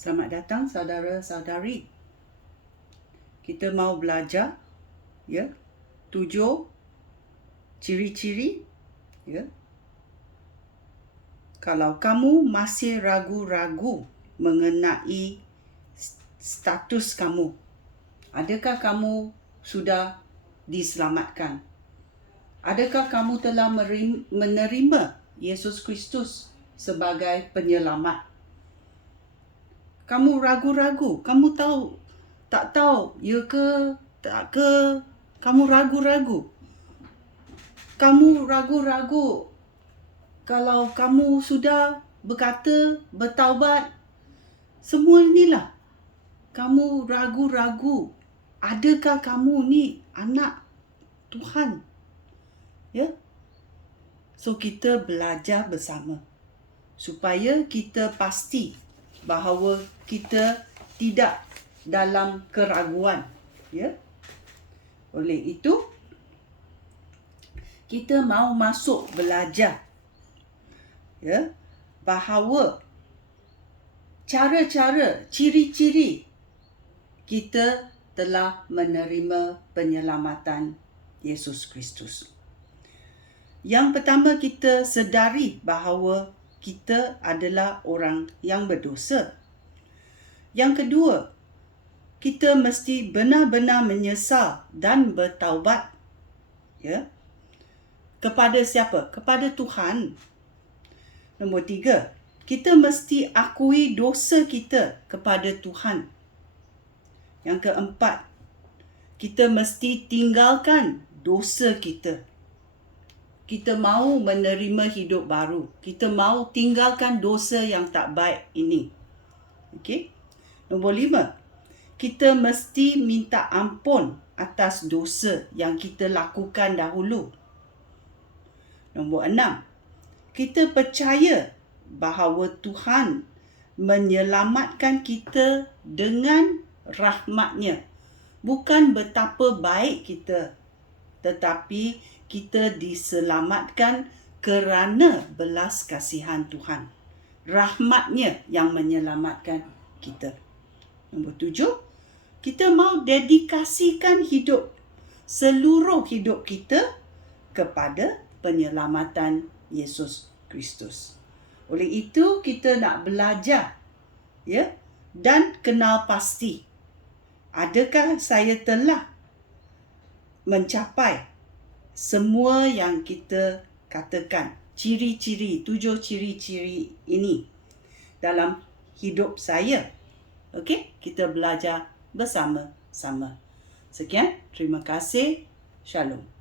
Selamat datang saudara-saudari. Kita mau belajar ya tujuh ciri-ciri ya. Kalau kamu masih ragu-ragu mengenai status kamu, adakah kamu sudah diselamatkan? Adakah kamu telah menerima Yesus Kristus sebagai penyelamat? Kamu ragu-ragu, kamu tahu tak tahu ya ke tak ke. Kamu ragu-ragu. Kamu ragu-ragu. Kalau kamu sudah berkata bertaubat semua inilah. Kamu ragu-ragu. Adakah kamu ni anak Tuhan? Ya? So kita belajar bersama supaya kita pasti bahawa kita tidak dalam keraguan ya oleh itu kita mau masuk belajar ya bahawa cara-cara ciri-ciri kita telah menerima penyelamatan Yesus Kristus. Yang pertama kita sedari bahawa kita adalah orang yang berdosa. Yang kedua, kita mesti benar-benar menyesal dan bertaubat. Ya. Kepada siapa? Kepada Tuhan. Nombor tiga, kita mesti akui dosa kita kepada Tuhan. Yang keempat, kita mesti tinggalkan dosa kita. Kita mahu menerima hidup baru. Kita mahu tinggalkan dosa yang tak baik ini. Okey. Nombor lima, kita mesti minta ampun atas dosa yang kita lakukan dahulu. Nombor enam, kita percaya bahawa Tuhan menyelamatkan kita dengan rahmatnya. Bukan betapa baik kita, tetapi kita diselamatkan kerana belas kasihan Tuhan. Rahmatnya yang menyelamatkan kita. Nombor tujuh, kita mau dedikasikan hidup, seluruh hidup kita kepada penyelamatan Yesus Kristus. Oleh itu kita nak belajar ya dan kenal pasti adakah saya telah mencapai semua yang kita katakan ciri-ciri tujuh ciri-ciri ini dalam hidup saya. Okey, kita belajar bersama-sama. Sekian, terima kasih. Shalom.